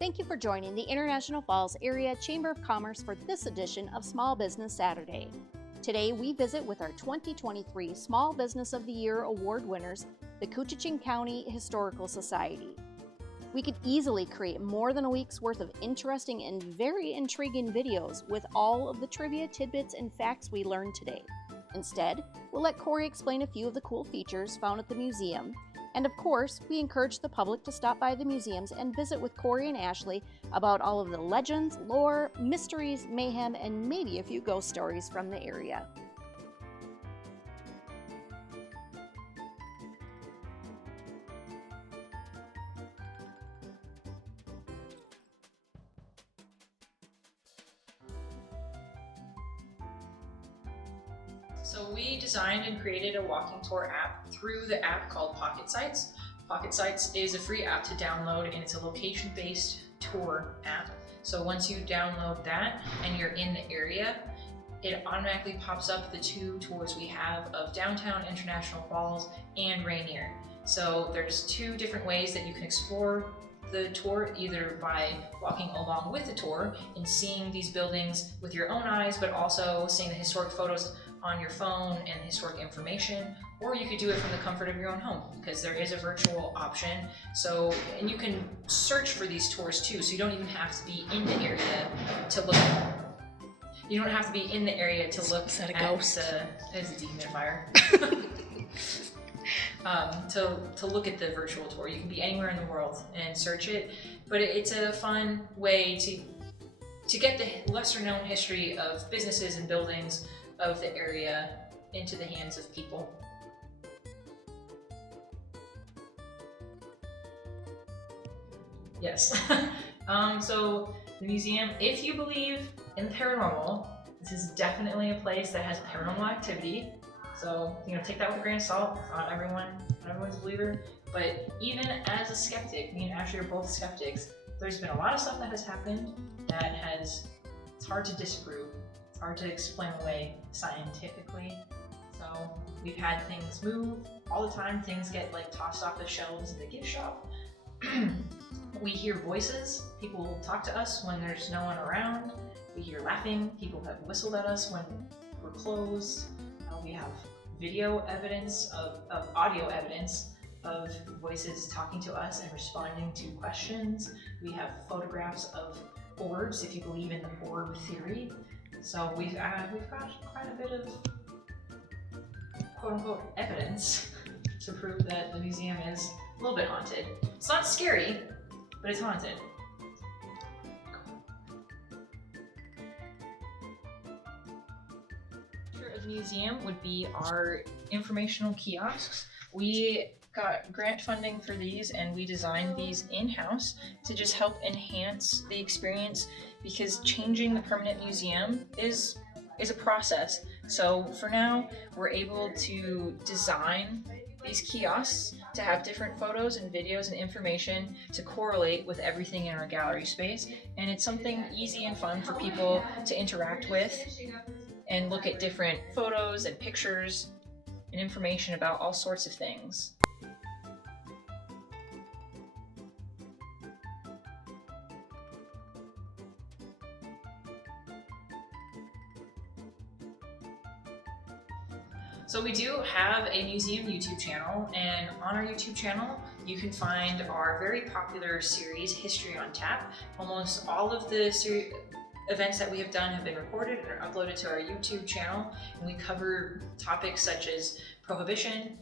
Thank you for joining the International Falls Area Chamber of Commerce for this edition of Small Business Saturday. Today we visit with our 2023 Small Business of the Year Award winners, the Koochiching County Historical Society. We could easily create more than a week's worth of interesting and very intriguing videos with all of the trivia, tidbits, and facts we learned today. Instead, we'll let Corey explain a few of the cool features found at the museum. And of course, we encourage the public to stop by the museums and visit with Corey and Ashley about all of the legends, lore, mysteries, mayhem, and maybe a few ghost stories from the area. So we designed and created a walking tour app through the app called Pocket Sites. Pocket Sites is a free app to download, and it's a location-based tour app. So once you download that and you're in the area, it automatically pops up the two tours we have of downtown International Falls and Rainier. So there's two different ways that you can explore the tour, either by walking along with the tour and seeing these buildings with your own eyes, but also seeing the historic photos on your phone and historic information, or you could do it from the comfort of your own home, because there is a virtual option. So, and you can search for these tours too, so you don't even have to be in the area to look. You don't have to be in the area to look at a ghost. It's a dehumidifier. To look at the virtual tour. You can be anywhere in the world and search it, but it's a fun way to get the lesser known history of businesses and buildings of the area into the hands of people. Yes. So the museum, if you believe in the paranormal, this is definitely a place that has paranormal activity. So, take that with a grain of salt. Not everyone's a believer, but even as a skeptic, me and Ashley are both skeptics, there's been a lot of stuff that has happened that it's hard to disprove. It's hard to explain away scientifically. So we've had things move all the time. Things get tossed off the shelves in the gift shop. We hear voices. People talk to us when there's no one around. We hear laughing. People have whistled at us when we're closed. We have video evidence of audio evidence of voices talking to us and responding to questions. We have photographs of orbs, if you believe in the orb theory. So we've got quite a bit of quote-unquote evidence to prove that the museum is a little bit haunted. It's not scary, but it's haunted. Of the museum would be our informational kiosks. We got grant funding for these, and we designed these in-house to just help enhance the experience, because changing the permanent museum is a process. So for now, we're able to design these kiosks to have different photos and videos and information to correlate with everything in our gallery space, and it's something easy and fun for people to interact with and look at different photos and pictures and information about all sorts of things. So we do have a museum YouTube channel, and on our YouTube channel you can find our very popular series, History on Tap. Almost all of the events that we have done have been recorded and are uploaded to our YouTube channel, and we cover topics such as prohibition,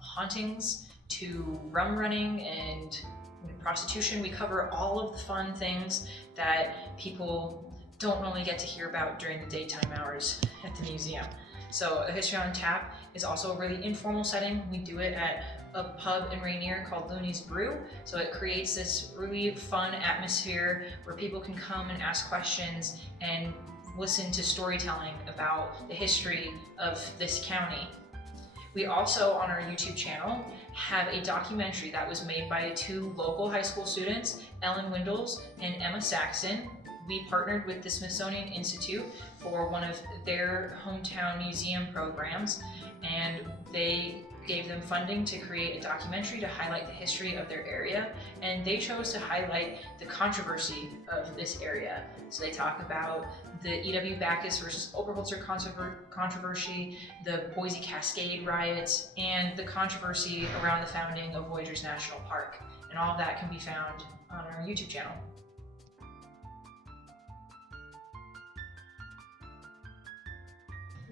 hauntings, to rum running and prostitution. We cover all of the fun things that people don't normally get to hear about during the daytime hours at the museum. So a History on Tap is also a really informal setting. We do it at a pub in Rainier called Looney's Brew. So it creates this really fun atmosphere where people can come and ask questions and listen to storytelling about the history of this county. We also, on our YouTube channel, have a documentary that was made by two local high school students, Ellen Windles and Emma Saxon. We partnered with the Smithsonian Institute for one of their hometown museum programs, and they gave them funding to create a documentary to highlight the history of their area, and they chose to highlight the controversy of this area. So they talk about the E.W. Backus versus Oberholzer controversy, the Boise Cascade riots, and the controversy around the founding of Voyageurs National Park. And all of that can be found on our YouTube channel.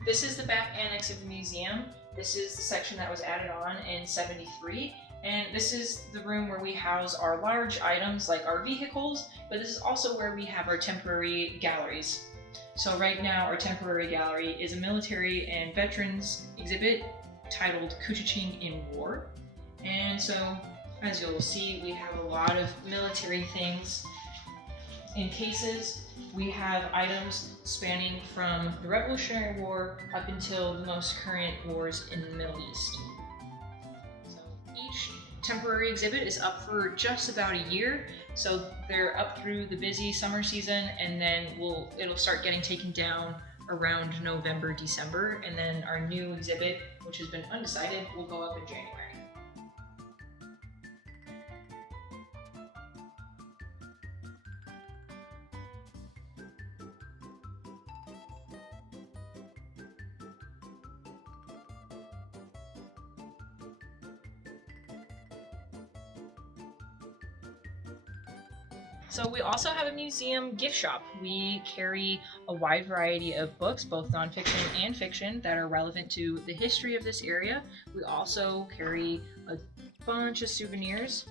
This is the back annex of the museum. This is the section that was added on in '73, and this is the room where we house our large items like our vehicles, but this is also where we have our temporary galleries. So right now our temporary gallery is a military and veterans exhibit titled Koochiching in War. And so as you'll see, we have a lot of military things in cases. We have items spanning from the Revolutionary War up until the most current wars in the Middle East. So each temporary exhibit is up for just about a year. So they're up through the busy summer season, and then it'll start getting taken down around November, December, and then our new exhibit, which has been undecided, will go up in January. So we also have a museum gift shop. We carry a wide variety of books, both nonfiction and fiction, that are relevant to the history of this area. We also carry a bunch of souvenirs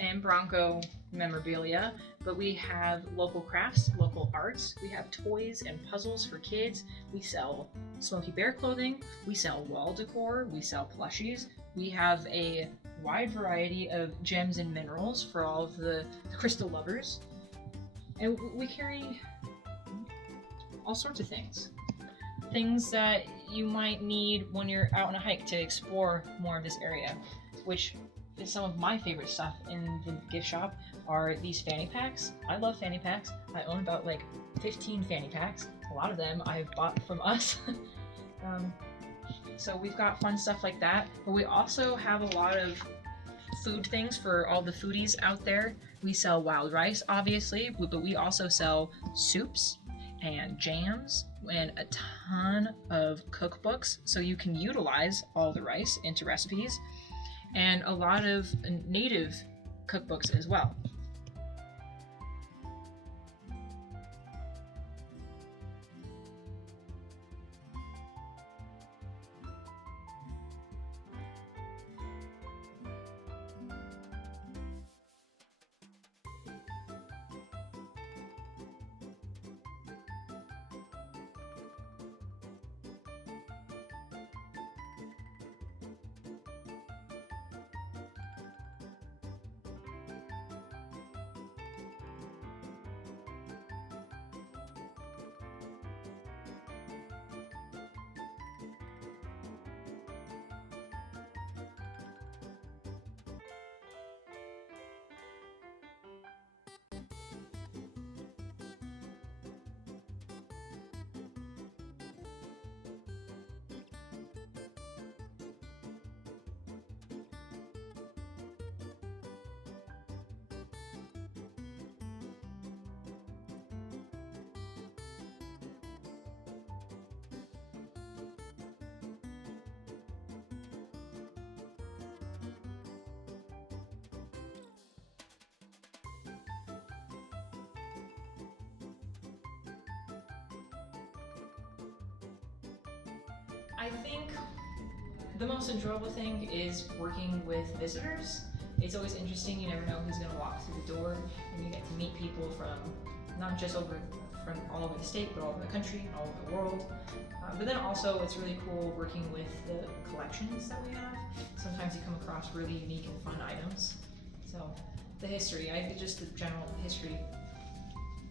and Bronco memorabilia, but we have local crafts, local arts. We have toys and puzzles for kids. We sell Smokey Bear clothing. We sell wall decor. We sell plushies. We have a wide variety of gems and minerals for all of the crystal lovers. And we carry all sorts of things. Things that you might need when you're out on a hike to explore more of this area, which is some of my favorite stuff in the gift shop are these fanny packs. I love fanny packs. I own about like 15 fanny packs. A lot of them I've bought from us. So we've got fun stuff like that, but we also have a lot of food things for all the foodies out there. We sell wild rice, obviously, but we also sell soups and jams and a ton of cookbooks, so you can utilize all the rice into recipes, and a lot of native cookbooks as well. I think the most enjoyable thing is working with visitors. It's always interesting. You never know who's going to walk through the door, and you get to meet people from not just from all over the state, but all over the country and all over the world. But then also it's really cool working with the collections that we have. Sometimes you come across really unique and fun items. So the history, just the general history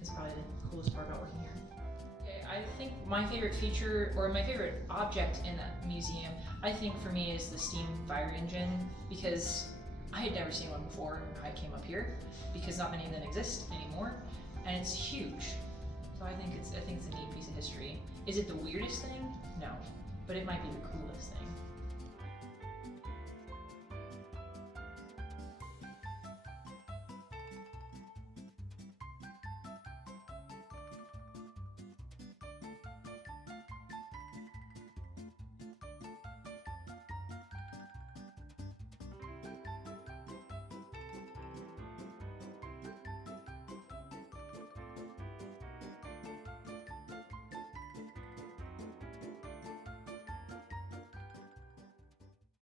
is probably the coolest part about working here. Okay, I think my favorite feature, or my favorite object in that museum, I think for me is the steam fire engine, because I had never seen one before when I came up here, because not many of them exist anymore, and it's huge. So I think it's a neat piece of history. Is it the weirdest thing? No, but it might be the coolest thing.